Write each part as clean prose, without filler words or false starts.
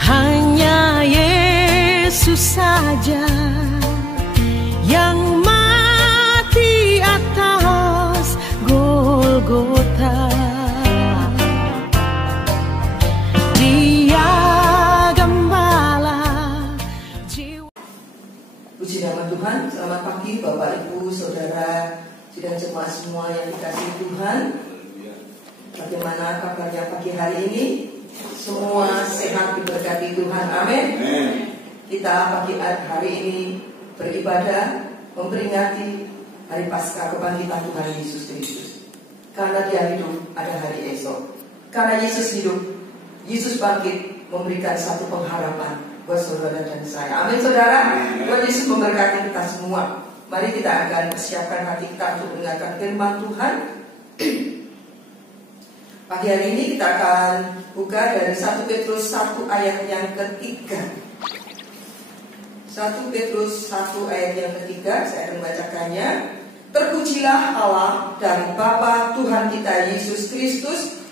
Hanya Yesus saja yang mati atas Golgota. Dia gembala jiwa. Puji nama Tuhan. Selamat pagi Bapak Ibu Saudara sidang jemaat semua yang dikasihi Tuhan. Bagaimana kabarnya pagi hari ini? Semua sehat diberkati Tuhan, amin. Kita pagi hari ini beribadah memperingati hari Paskah kebangkitan Tuhan Yesus Kristus. Karena Dia hidup, ada hari esok. Karena Yesus hidup, Yesus bangkit, memberikan satu pengharapan buat saudara dan saya. Amin saudara. Tuhan Yesus memberkati kita semua. Mari kita akan persiapkan hati kita untuk mendengarkan firman Tuhan. Pagi hari ini kita akan buka dari 1 Petrus 1 ayat yang ketiga. 1 Petrus 1 ayat yang ketiga, saya akan membacakannya. Terpujilah Allah dan Bapa Tuhan kita Yesus Kristus,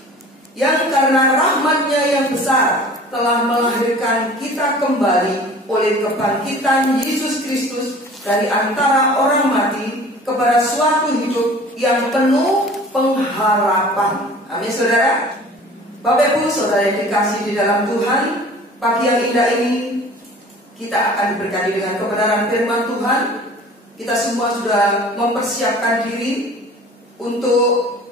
yang karena rahmat-Nya yang besar telah melahirkan kita kembali oleh kebangkitan Yesus Kristus dari antara orang mati kepada suatu hidup yang penuh pengharapan. Amin saudara. Bapak Ibu saudara yang dikasihi di dalam Tuhan, pagi yang indah ini kita akan diberkati dengan kebenaran firman Tuhan. Kita semua sudah mempersiapkan diri untuk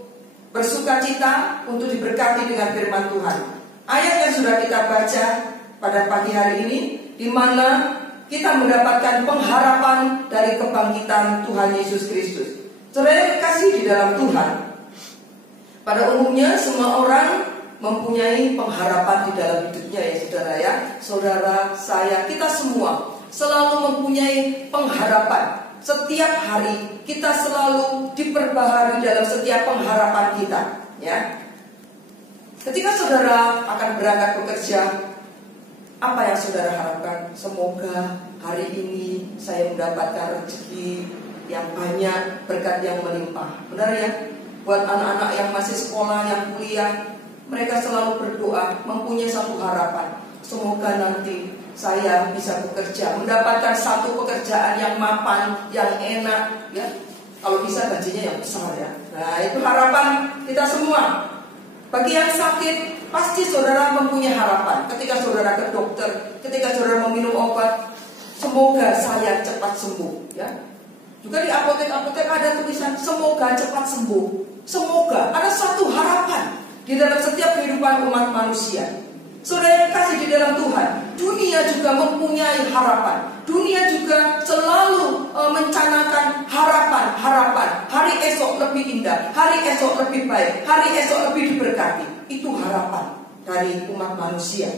bersukacita, untuk diberkati dengan firman Tuhan. Ayat yang sudah kita baca pada pagi hari ini, di mana kita mendapatkan pengharapan dari kebangkitan Tuhan Yesus Kristus. Saudara yang dikasihi di dalam Tuhan, pada umumnya semua orang mempunyai pengharapan di dalam hidupnya ya saudara ya. Saudara, saya, kita semua selalu mempunyai pengharapan. Setiap hari kita selalu diperbaharui dalam setiap pengharapan kita ya. Ketika saudara akan berangkat bekerja, apa yang saudara harapkan? Semoga hari ini saya mendapatkan rezeki yang banyak, berkat yang melimpah. Benar ya? Buat anak-anak yang masih sekolah, yang kuliah, mereka selalu berdoa, mempunyai satu harapan. Semoga nanti saya bisa bekerja, mendapatkan satu pekerjaan yang mapan, yang enak, ya. Kalau bisa gajinya yang besar ya. Nah itu harapan kita semua. Bagi yang sakit, pasti saudara mempunyai harapan. Ketika saudara ke dokter, ketika saudara meminum obat, semoga saya cepat sembuh, ya. Juga di apotek-apotek ada tulisan semoga cepat sembuh. Semoga ada satu harapan di dalam setiap kehidupan umat manusia. Saudara yang kasih di dalam Tuhan, dunia juga mempunyai harapan. Dunia juga selalu mencanangkan harapan. Hari esok lebih indah, hari esok lebih baik, hari esok lebih diberkati. Itu harapan dari umat manusia.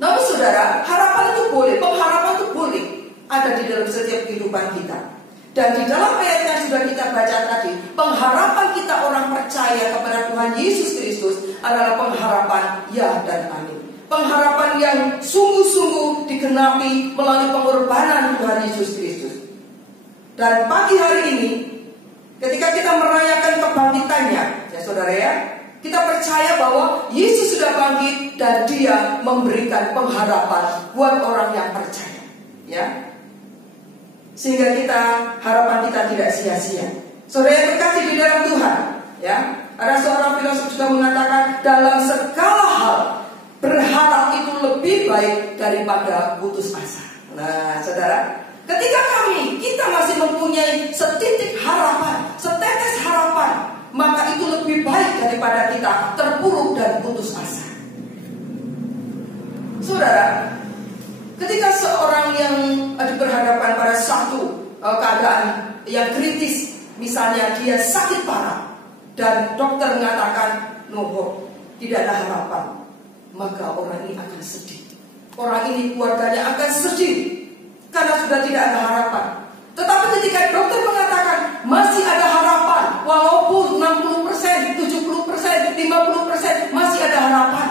Namun saudara, harapan itu boleh, pengharapan itu boleh ada di dalam setiap kehidupan kita. Dan di dalam ayat yang sudah kita baca tadi, pengharapan kita orang percaya kepada Tuhan Yesus Kristus adalah pengharapan ya dan amin. Pengharapan yang sungguh-sungguh digenapi melalui pengorbanan Tuhan Yesus Kristus. Dan pagi hari ini, ketika kita merayakan kebangkitannya, ya saudara ya, kita percaya bahwa Yesus sudah bangkit dan Dia memberikan pengharapan buat orang yang percaya, ya. Sehingga harapan kita tidak sia-sia. Saudara yang terkasih di dalam Tuhan, ya. Ada seorang filosof juga mengatakan dalam segala hal berharap itu lebih baik daripada putus asa. Nah, saudara, ketika kita masih mempunyai setitik harapan, setetes harapan, maka itu lebih baik daripada kita terpuruk dan putus asa. Saudara, ketika seorang yang berhadapan pada satu keadaan yang kritis, misalnya dia sakit parah dan dokter mengatakan no hope, tidak ada harapan, maka orang ini akan sedih. Orang ini keluarganya akan sedih karena sudah tidak ada harapan. Tetapi ketika dokter mengatakan masih ada harapan, walaupun 60%, 70%, 50% masih ada harapan.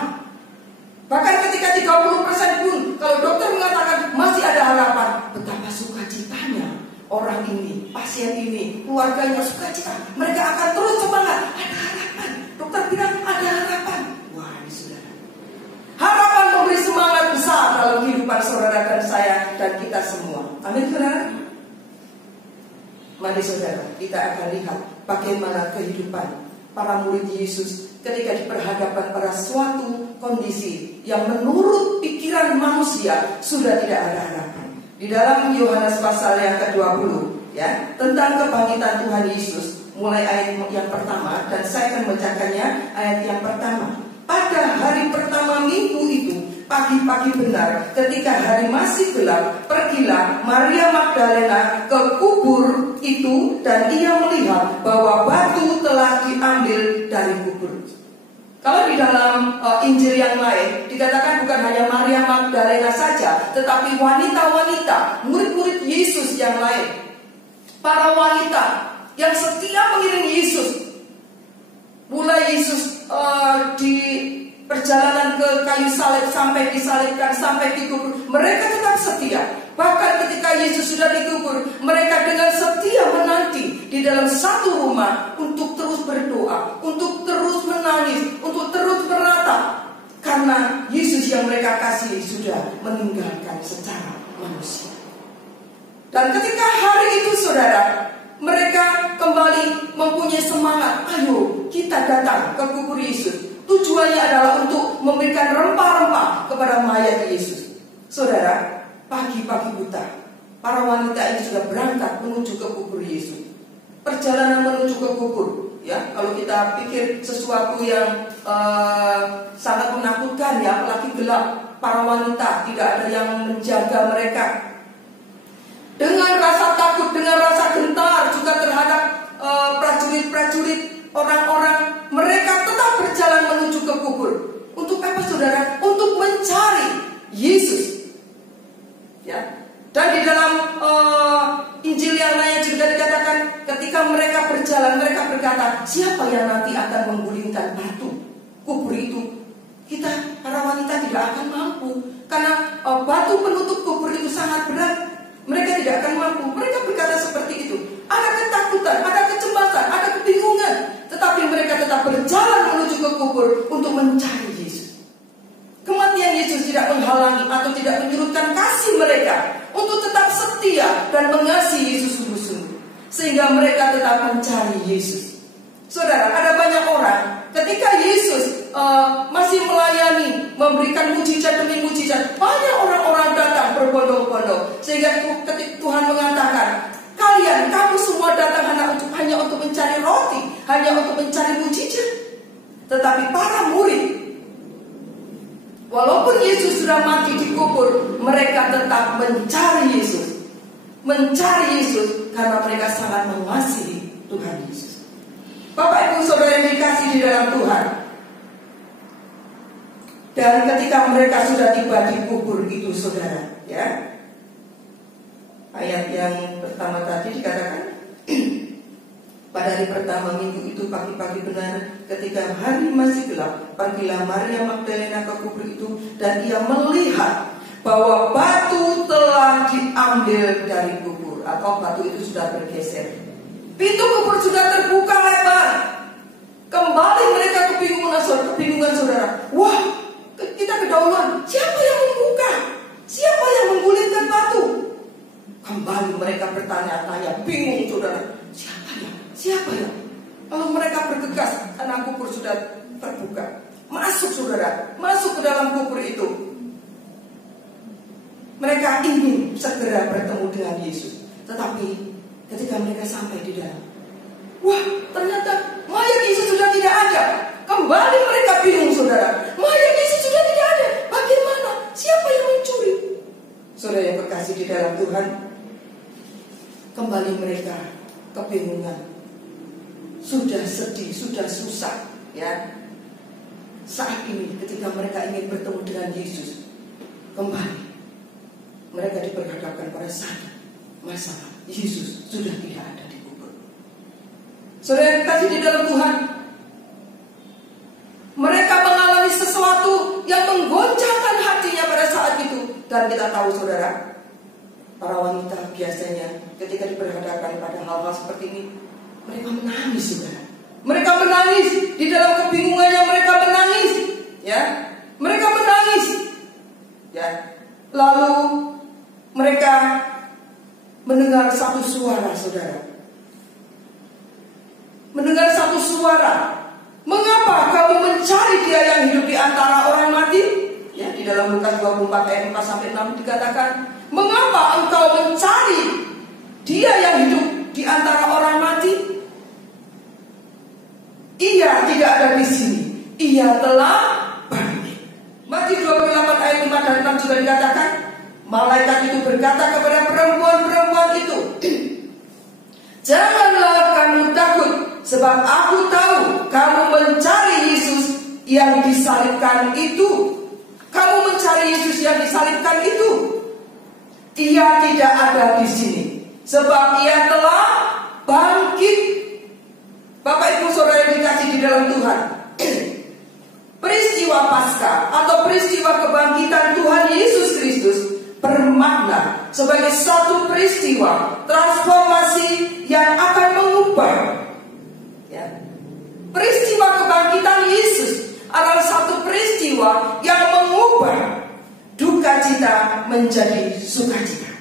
Bahkan ketika 30% pun, kalau dokter mengatakan masih ada harapan, betapa sukacitanya orang ini, pasien ini, keluarganya sukacita. Mereka akan terus semangat, ada harapan. Dokter bilang ada harapan. Wah, ini saudara, kehidupan saudara dan saya dan kita semua. Amin, saudara. Mari saudara, kita akan lihat bagaimana kehidupan para murid Yesus ketika diperhadapkan pada suatu kondisi yang menurut pikiran manusia sudah tidak ada harapan. Di dalam Yohanes pasal yang ke-20, ya, tentang kebangkitan Tuhan Yesus, mulai ayat yang pertama, dan saya akan membacakannya ayat yang pertama. Pada hari pertama minggu itu, pagi-pagi benar, ketika hari masih gelap, pergilah Maria Magdalena ke kubur itu, dan ia melihat bahwa batu telah diambil dari kubur. Kalau di dalam Injil yang lain dikatakan bukan hanya Maria Magdalena saja, tetapi wanita-wanita, murid-murid Yesus yang lain, para wanita yang setia mengiring Yesus. Mulai Yesus di perjalanan ke kayu salib sampai disalibkan, sampai dikubur, mereka tetap setia. Bahkan ketika Yesus sudah dikubur, mereka dengan setia menanti di dalam satu rumah untuk terus berdoa, untuk terus menangis, untuk terus beratap, karena Yesus yang mereka kasihi sudah meninggalkan secara manusia. Dan ketika hari itu saudara, mereka kembali mempunyai semangat, ayo kita datang ke kubur Yesus. Tujuannya adalah untuk memberikan rempah-rempah kepada mayat Yesus. Saudara, pagi-pagi buta, para wanita ini sudah berangkat menuju ke kubur Yesus. Perjalanan menuju ke kubur, ya, kalau kita pikir sesuatu yang sangat menakutkan, ya, apalagi gelap, para wanita tidak ada yang menjaga mereka. Dengan rasa takut, dengan rasa gentar juga terhadap prajurit-prajurit, orang-orang, mereka tetap berjalan menuju ke kubur. Untuk apa saudara? Untuk mencari Yesus. Ya. Dan di dalam Injil yang lain juga dikatakan ketika mereka berjalan, mereka berkata, siapa yang nanti akan menggulingkan batu kubur itu? Kita, para wanita, tidak akan mampu, karena batu penutup kubur itu sangat berat. Mereka tidak akan mampu. Mereka berkata seperti itu. Ada ketakutan, ada kecemasan, ada kebingungan, tetapi mereka tetap berjalan menuju ke kubur untuk mencari Yesus. Kematian Yesus tidak menghalangi atau tidak menyurutkan kasih mereka untuk tetap setia dan mengasihi Yesus sungguh-sungguh, sehingga mereka tetap mencari Yesus. Saudara, ada banyak orang ketika Yesus masih melayani, memberikan mujizat demi mujizat, banyak orang-orang datang berbondong-bondong, sehingga Tuhan mengatakan, kamu semua datang hanya untuk mencari roti, hanya untuk mencari mujizat. Tetapi para murid, walaupun Yesus sudah mati di kubur, mereka tetap mencari Yesus. Mencari Yesus karena mereka sangat mengasihi Tuhan Yesus. Bapak Ibu Saudara yang dikasihi di dalam Tuhan, dan ketika mereka sudah tiba di kubur itu saudara, ya, ayat yang pertama tadi dikatakan, pada hari pertama minggu itu pagi-pagi benar, ketika hari masih gelap, pergilah Maria Magdalena ke kubur itu, dan ia melihat bahwa batu telah diambil dari kubur, atau batu itu sudah bergeser. Pintu kubur sudah terbuka lebar. Kembali mereka kebingungan saudara. Wah, kita kedahuluan. Siapa yang membuka? Siapa yang menggulingkan batu? Kembali mereka bertanya-tanya, bingung saudara. Siapa ya? Lalu mereka bergegas karena kubur sudah terbuka. Masuk saudara, masuk ke dalam kubur itu. Mereka ingin segera bertemu dengan Yesus. Tetapi ketika mereka sampai di dalam, wah, ternyata mayat Yesus sudah tidak ada. Kembali mereka bingung saudara. Mayat Yesus sudah tidak ada. Bagaimana? Siapa yang mencuri? Saudara yang terkasih di dalam Tuhan, kembali mereka kebingungan. Sudah sedih, sudah susah, ya. Saat ini ketika mereka ingin bertemu dengan Yesus, kembali mereka diperhadapkan pada satu masalah. Yesus sudah tidak ada di kubur. Saudara yang kasih di dalam Tuhan, mereka mengalami sesuatu yang menggoncangkan hatinya pada saat itu. Dan kita tahu saudara, para wanita biasanya ketika diperhadapkan pada hal-hal seperti ini, mereka menangis saudara. Mereka menangis di dalam kebingungannya, mereka menangis, ya. Mereka menangis, ya. Lalu mendengar satu suara, saudara. Mendengar satu suara. Mengapa kamu mencari dia yang hidup di antara orang mati? Ya, di dalam Lukas 24 ayat 4-6 dikatakan, mengapa engkau mencari dia yang hidup di antara orang mati? Ia tidak ada di sini. Ia telah bangkit. Matius 28 ayat 5 dan 6 juga dikatakan, malaikat itu berkata kepada perempuan-perempuan itu, janganlah kamu takut, sebab aku tahu kamu mencari Yesus yang disalibkan itu. Kamu mencari Yesus yang disalibkan itu. Ia tidak ada di sini, sebab ia telah bangkit. Bapak Ibu Saudara yang dikasih di dalam Tuhan, peristiwa Paskah atau peristiwa kebangkitan Tuhan Yesus Kristus bermakna sebagai satu peristiwa transformasi yang akan mengubah. Ya. Peristiwa kebangkitan Yesus adalah satu peristiwa yang mengubah duka cita menjadi sukacita.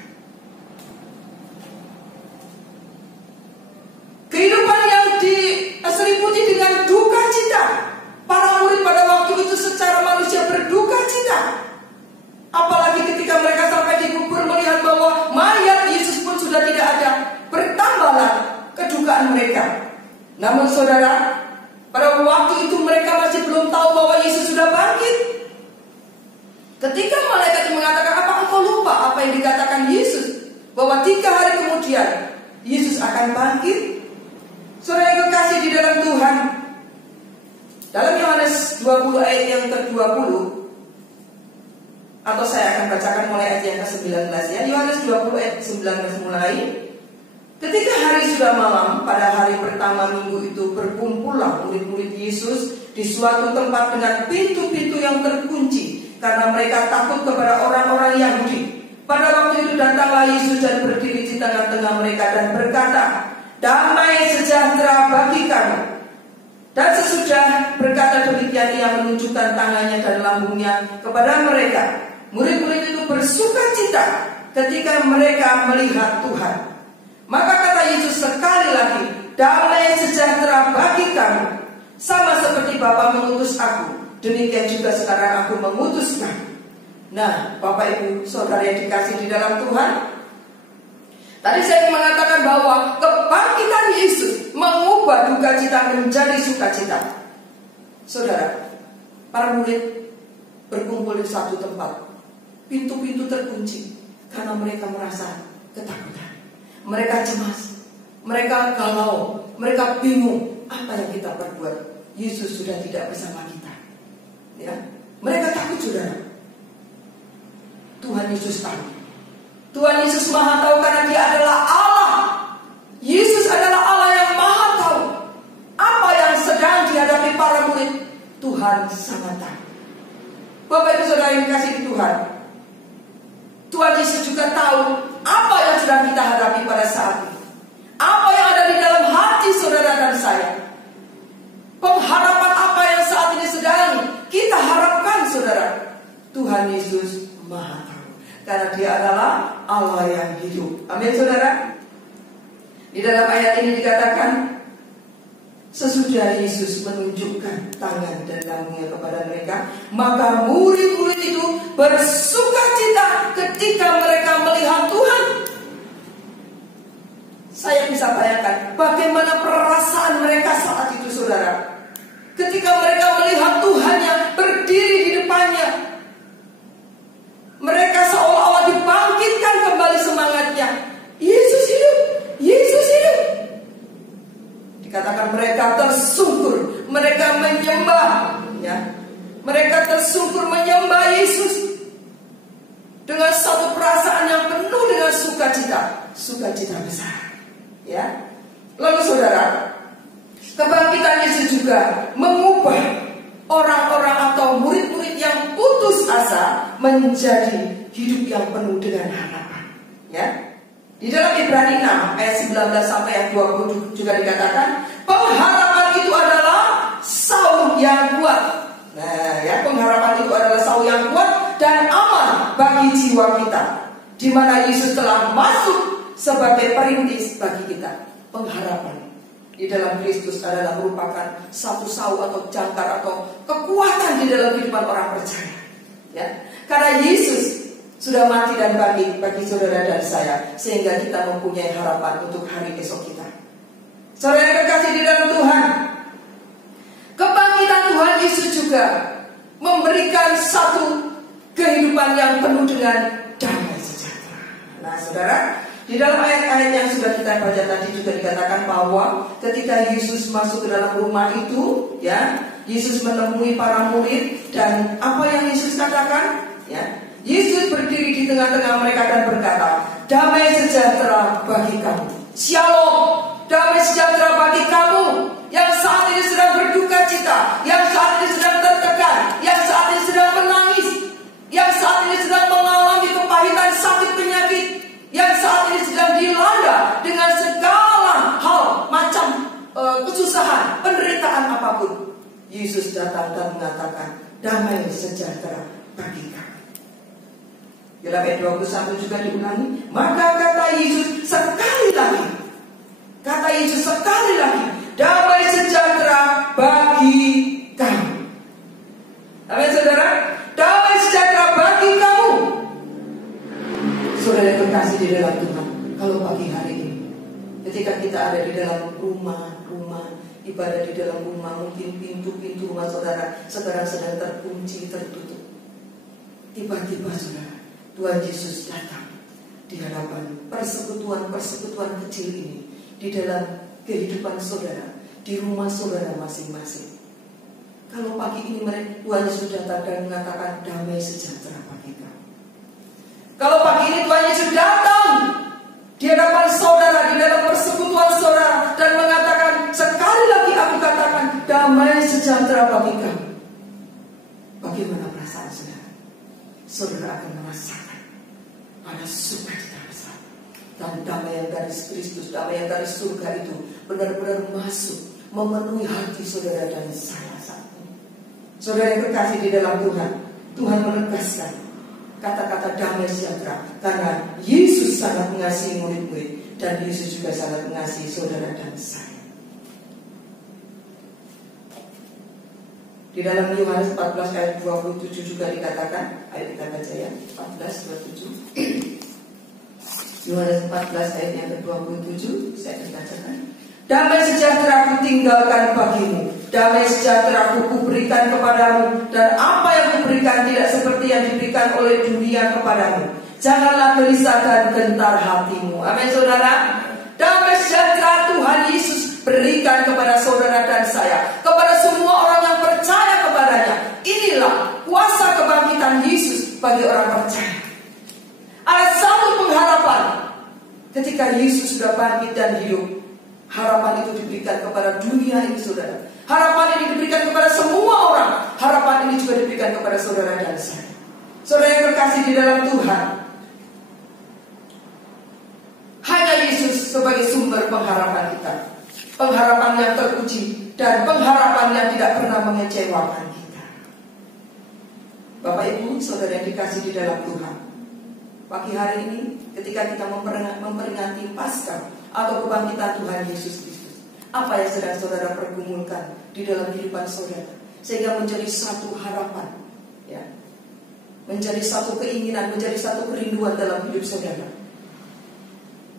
Kehidupan yang diselimuti dengan duka cita. Para murid pada waktu itu secara manusia berduka cita. Apalagi ketika mereka sampai di kubur melihat bahwa mayat Yesus pun sudah tidak ada. Bertambahlah kedukaan mereka. Namun saudara, pada waktu itu mereka masih belum tahu bahwa Yesus sudah bangkit. Ketika malaikat itu mengatakan, apa engkau lupa apa yang dikatakan Yesus? Bahwa 3 hari kemudian Yesus akan bangkit. Saudara yang kekasih di dalam Tuhan, dalam Yohanes 20 ayat yang ke-20, atau saya akan bacakan mulai ayat yang ke-19 ya. Yohanes 20 ayat 19 mulai. Ketika hari sudah malam, pada hari pertama minggu itu berkumpullah murid-murid Yesus di suatu tempat dengan pintu-pintu yang terkunci, karena mereka takut kepada orang-orang Yahudi. Pada waktu itu datanglah Yesus dan berdiri di tengah-tengah mereka dan berkata, damai sejahtera bagi kamu. Dan sesudah berkata demikian, ia menunjukkan tangannya dan lambungnya kepada mereka. Murid-murid itu bersuka cita ketika mereka melihat Tuhan. Maka kata Yesus sekali lagi, damai sejahtera bagi kamu. Sama seperti Bapa mengutus aku, demikian juga sekarang aku mengutus kamu. Nah, Bapak Ibu Saudara yang dikasih di dalam Tuhan, tadi saya mengatakan bahwa kebangkitan Yesus mengubah duka cita menjadi sukacita. Saudara, para murid berkumpul di satu tempat. Pintu-pintu terkunci karena mereka merasa ketakutan. Mereka cemas, mereka galau, mereka bingung apa yang kita perbuat. Yesus sudah tidak bersama kita. Ya, mereka takut, saudara. Tuhan Yesus tahu. Tuhan Yesus Maha tahu karena Dia adalah Allah. Yesus adalah Allah yang Maha tahu. Apa yang sedang dihadapi para murid, Tuhan sangat tahu. Bapak Ibu Saudara yang dikasihi Tuhan, Tuhan Yesus juga tahu apa yang sedang kita hadapi pada saat ini. Apa yang ada di dalam hati saudara dan saya. Pengharapan apa yang saat ini sedang kita harapkan, saudara. Tuhan Yesus Maha tahu. Karena Dia adalah Allah yang hidup. Amin, saudara. Di dalam ayat ini dikatakan, sesudah Yesus menunjukkan tangan dan lambungnya kepada mereka, maka murid-murid itu bersuka cita ketika mereka melihat Tuhan. Saya bisa bayangkan bagaimana perasaan mereka saat itu, saudara. Ketika mereka melihat Tuhan yang berdiri di depannya, mereka seolah-olah dibangkitkan kembali semangatnya. Yesus hidup, Yesus hidup. Dikatakan mereka tersungkur, mereka menyembah, ya. Mereka tersungkur menyembah Yesus dengan satu perasaan yang penuh dengan sukacita besar, ya. Lalu saudara, kebangkitan Yesus juga mengubah orang-orang atau murid-murid yang putus asa menjadi hidup yang penuh dengan harapan, ya. Di dalam Ibrani 6 ayat 19 sampai ayat 20 juga dikatakan, pengharapan itu adalah saung yang kuat. Nah, ya, pengharapan itu adalah saung yang kuat dan aman bagi jiwa kita, di mana Yesus telah masuk sebagai perintis bagi kita. Pengharapan di dalam Kristus adalah merupakan satu sau atau jangkar atau kekuatan di dalam kehidupan orang percaya. Ya, karena Yesus sudah mati dan bangkit bagi saudara dan saya, sehingga kita mempunyai harapan untuk hari esok kita. Saudara yang terkasih di dalam Tuhan, kebangkitan Tuhan Yesus juga memberikan satu kehidupan yang penuh dengan damai sejahtera. Nah, saudara, di dalam ayat-ayat yang sudah kita baca tadi juga dikatakan bahwa ketika Yesus masuk ke dalam rumah itu, ya, Yesus menemui para murid, dan apa yang Yesus katakan? Ya, Yesus berdiri di tengah-tengah mereka dan berkata, damai sejahtera bagi kamu. Shalom, damai sejahtera bagi kamu yang saat ini sedang berduka cita, yang saat ini sedang tertekan, yang saat ini sedang menangis, yang saat ini sedang mengalami kepahitan sakit penyakit, yang saat ini sedang dilanda dengan segala hal macam kesusahan, penderitaan apapun. Yesus datang dan mengatakan damai sejahtera bagi kamu. Dalam ayat 21 juga diulangi, maka kata Yesus sekali lagi, damai sejahtera bagi kamu. Amin saudara, damai sejahtera bagi kamu. Saudara yang terkasih di dalam Tuhan, kalau pagi hari ini ketika kita ada di dalam rumah, ibadah di dalam rumah, mungkin pintu-pintu rumah saudara sekarang sedang terkunci, tertutup. Tiba-tiba saudara, Tuhan Yesus datang di hadapan persekutuan kecil ini, di dalam kehidupan saudara, di rumah saudara masing-masing. Kalau pagi ini Tuhan Yesus datang dan mengatakan damai sejahtera bagi kamu. Kalau pagi ini Tuhan Yesus datang di hadapan saudara, di dalam persekutuan saudara, dan mengatakan sekali lagi aku katakan damai sejahtera bagi kamu. Bagaimana perasaan saudara? Saudara akan merasakan ada sukacita besar, dan damai yang dari Kristus, damai yang dari surga itu benar-benar masuk memenuhi hati saudara dan saya saat ini. Saudara yang terkasih di dalam Tuhan, Tuhan menegaskan kata-kata damai sejahtera karena Yesus sangat mengasihi murid-murid, dan Yesus juga sangat mengasihi saudara dan saya. Di dalam Yohanes 14 ayat 27 juga dikatakan, ayo kita baca ya, 14:27. Yohanes 14 ayat yang ke-27, saya akan bacakan. Damai sejahtera ku tinggalkan bagimu, damai sejahtera ku berikan kepadamu, dan apa yang kuberikan tidak seperti yang diberikan oleh dunia kepadamu. Janganlah gelisah dan gentar hatimu. Amin saudara. Damai sejahtera Tuhan Yesus berikan kepada saudara dan saya, kepada semua orang yang percaya kepadanya. Inilah kuasa kebangkitan Yesus bagi orang percaya. Ada satu pengharapan ketika Yesus sudah bangkit dan hidup. Harapan itu diberikan kepada dunia ini saudara. Harapan ini diberikan kepada semua orang. Harapan ini juga diberikan kepada saudara dan saya. Saudara yang terkasih di dalam Tuhan, hanya Yesus sebagai sumber pengharapan kita. Pengharapan yang teruji dan pengharapan yang tidak pernah mengecewakan kita. Bapak Ibu, saudara yang dikasih di dalam Tuhan, pagi hari ini ketika kita memperingati Paskah atau kebangkitan Tuhan Yesus Kristus, apa yang sedang saudara pergumulkan di dalam kehidupan saudara, sehingga menjadi satu harapan, ya, menjadi satu keinginan, menjadi satu kerinduan dalam hidup saudara.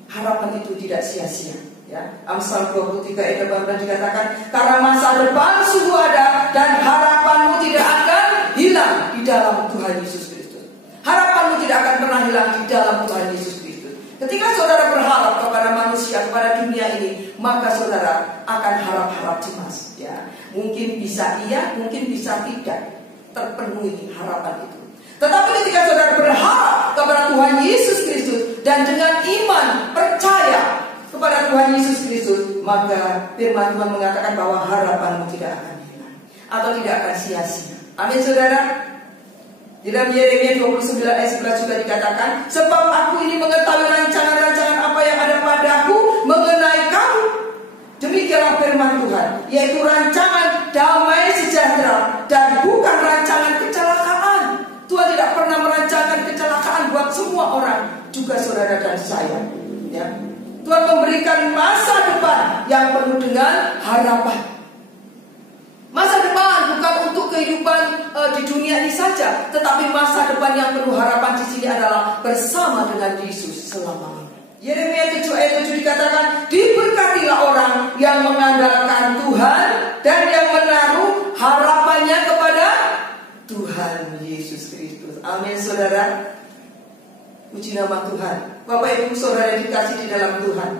Harapan itu tidak sia-sia, ya. Amsal 23 ayat 18 dikatakan, karena masa depan sungguh ada dan harapanmu tidak akan hilang di dalam Tuhan Yesus Kristus. Harapanmu tidak akan pernah hilang di dalam Tuhan Yesus Kristus. Ketika saudara berharap kepada manusia, kepada dunia ini, maka saudara akan harap-harap cemas, ya. Mungkin bisa iya, mungkin bisa tidak terpenuhi harapan itu. Tetapi ketika saudara berharap kepada Tuhan Yesus Kristus dan dengan iman percaya kepada Tuhan Yesus Kristus, maka firman Tuhan mengatakan bahwa harapanmu tidak akan hilang atau tidak akan sia-sia. Amin saudara. Di dalam Yeremia 29 ayat 11 juga dikatakan, sebab aku ini mengetahui rancangan-rancangan apa yang ada padaku mengenai kamu. Demikianlah firman Tuhan, yaitu rancangan damai sejahtera dan bukan rancangan kecelakaan. Tuhan tidak pernah merancangkan kecelakaan buat semua orang, juga saudara dan saya. Ya. Tuhan memberikan masa depan yang penuh dengan harapan. Masa depan bukan untuk kehidupan di dunia ini saja, tetapi masa depan yang penuh harapan di sini adalah bersama dengan Yesus selama-lamanya. Yeremia 7 ayat 7 dikatakan, diberkatilah orang yang mengandalkan Tuhan dan yang menaruh harapannya kepada Tuhan Yesus Kristus. Amin, saudara. Puji nama Tuhan. Bapak Ibu saudara yang dikasih di dalam Tuhan,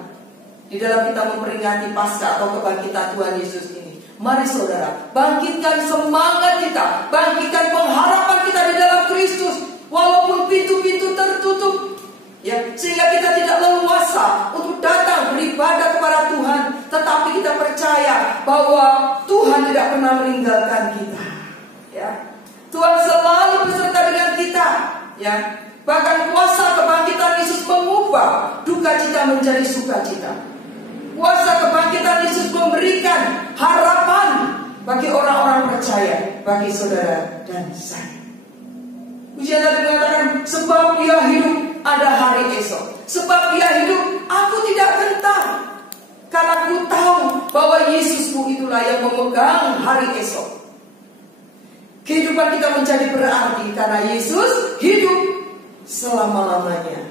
di dalam kita memperingati Paskah atau kebangkitan Tuhan Yesus ini, mari saudara, bangkitkan semangat kita, bangkitkan pengharapan kita di dalam Kristus. Walaupun pintu-pintu tertutup, ya, sehingga kita tidak leluasa untuk datang beribadah kepada Tuhan, tetapi kita percaya bahwa Tuhan tidak pernah meninggalkan kita. Ya, Tuhan selalu beserta dengan kita. Ya, bahkan kuasa kebangkitan Yesus mengubah duka cita menjadi sukacita. Kuasa kebangkitan Yesus memberikan harapan bagi orang-orang percaya, bagi saudara dan saya. Pujian tadi mengatakan, sebab Dia hidup ada hari esok. Sebab Dia hidup, aku tidak gentar, karena aku tahu bahwa Yesusku itulah yang memegang hari esok. Kehidupan kita menjadi berarti karena Yesus hidup selama-lamanya.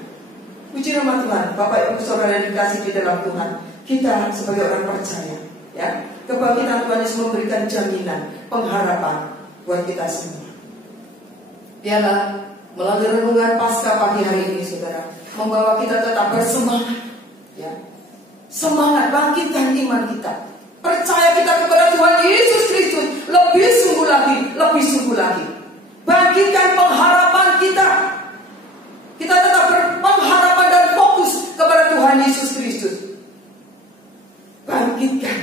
Puji nama Tuhan. Bapak Ibu saudara yang dikasih di dalam Tuhan, kita sebagai orang percaya, ya, kebangkitan Tuhan Yesus memberikan jaminan, pengharapan buat kita semua. Biarlah melalui renungan Paskah pagi hari ini, saudara, membawa kita tetap bersemangat, ya, semangat, bangkitkan iman kita, percaya kita kepada Tuhan Yesus Kristus lebih sungguh lagi, lebih sungguh lagi. Bangkitkan pengharapan kita. Kita tetap berpengharapan dan fokus kepada Tuhan Yesus Kristus. Bangkitkan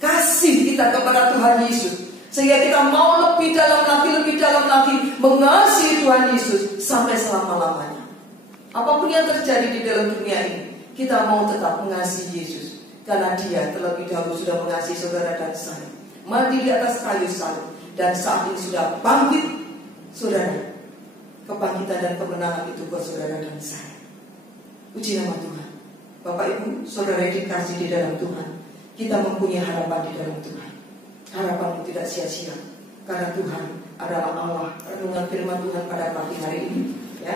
kasih kita kepada Tuhan Yesus, sehingga kita mau lebih dalam lagi mengasihi Tuhan Yesus sampai selama-lamanya. Apapun yang terjadi di dalam dunia ini, kita mau tetap mengasihi Yesus, karena Dia terlebih dahulu sudah mengasihi saudara dan saya, mati di atas kayu salib, dan saat ini sudah bangkit, saudara. Kebangkitan dan kemenangan itu buat saudara dan saya. Puji nama Tuhan. Bapak Ibu saudara yang dikasih di dalam Tuhan, kita mempunyai harapan di dalam Tuhan. Harapan itu tidak sia-sia, karena Tuhan adalah Allah. Renungan firman Tuhan pada pagi hari ini, ya,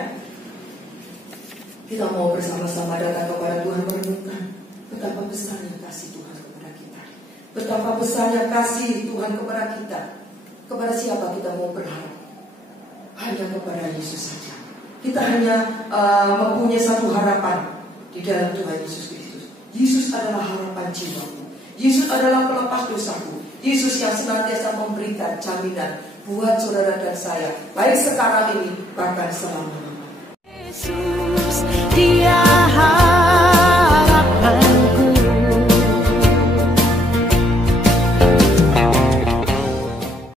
kita mau bersama-sama datang kepada Tuhan, merenungkan betapa besarnya kasih Tuhan kepada kita, betapa besarnya kasih Tuhan kepada kita. Kepada siapa kita mau berharap? Hanya kepada Yesus saja. Kita hanya mempunyai satu harapan di dalam Tuhan Yesus Kristus. Yesus adalah harapan jiwaku. Yesus adalah pelepas dosaku. Yesus yang senantiasa memberikan jaminan buat saudara dan saya, baik sekarang ini bahkan selama-lamanya. Yesus, Dia